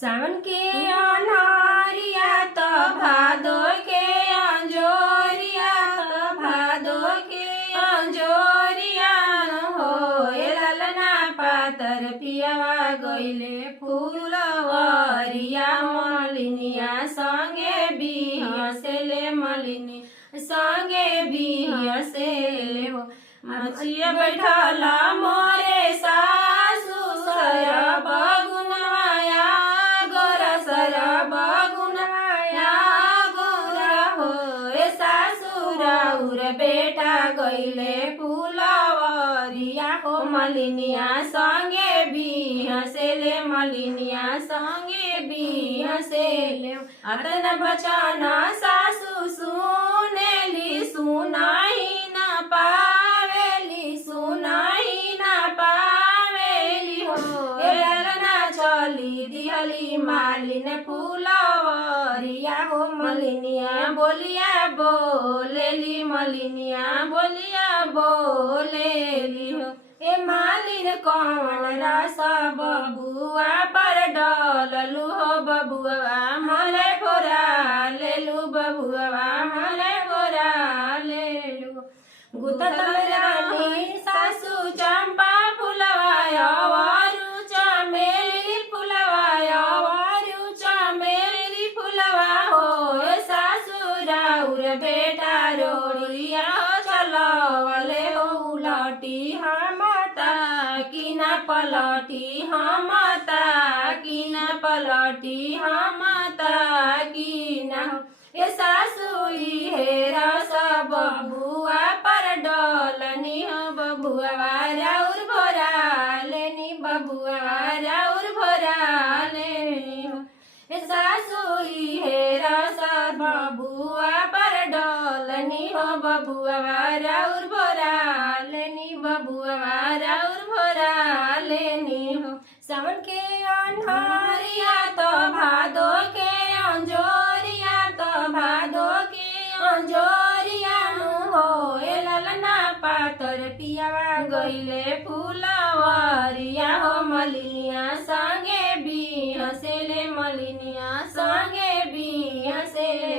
सावन के अनहरिया त भादो के अंजोरिया त भादो के अंजोरिया हो ललना पातर पियावा गइले फूलवरिया मलिनिया संगे बिहसेले मलिनी संगे बिहसेले हो मचिया बैठल मोरे सासु सर बगुनवाया गोरा सर बगुनवाया गोरा हो सासुर बेटा गइले फूलवरिया हो मलिनिया संगे बिहसेले मलिनिया संगे बिहसेले अतन बचन सासु सुनेली सुनाई न पावेली सुनाई न पावेली हो ललना चली दिहली मालिन फूलवरिया हो मलिनिया बोलिया बोलेली मलिनिया बोलिया बोलेली हो ए मालिन कौन रस बबुआ पर डललू हो बबुआ मले फोरा लेलू बबुआ मले फोरा लेलू गुतल रानी सासु चंपा फुलवाया वारु चमेली फुलवाया वारु चमेली फुलवा हो सासुराउर बेटा रोड़िया चलवले हो उलटी हमता किना पलटी हमता किना पलटी हमता किना ए सासुई हेरा सब बबुआ पर डलनी हो बबुआ राउर भोरा लेनी बबुआ राउर भोरा लेनी हो ए सासुई हेरा सब बबुआ पर डलनी हो बबुआ राउर भोरा लेनी बबुआ राउर भोरा लेनी हो सावन के अनहरिया तो भादो के अंजोरिया तो भादो के अंजोरिया हो ललना पातर पियावा गइले फूलवरिया हो मलिनिया संगे बिहसेले मलिनिया संगे बिहसेले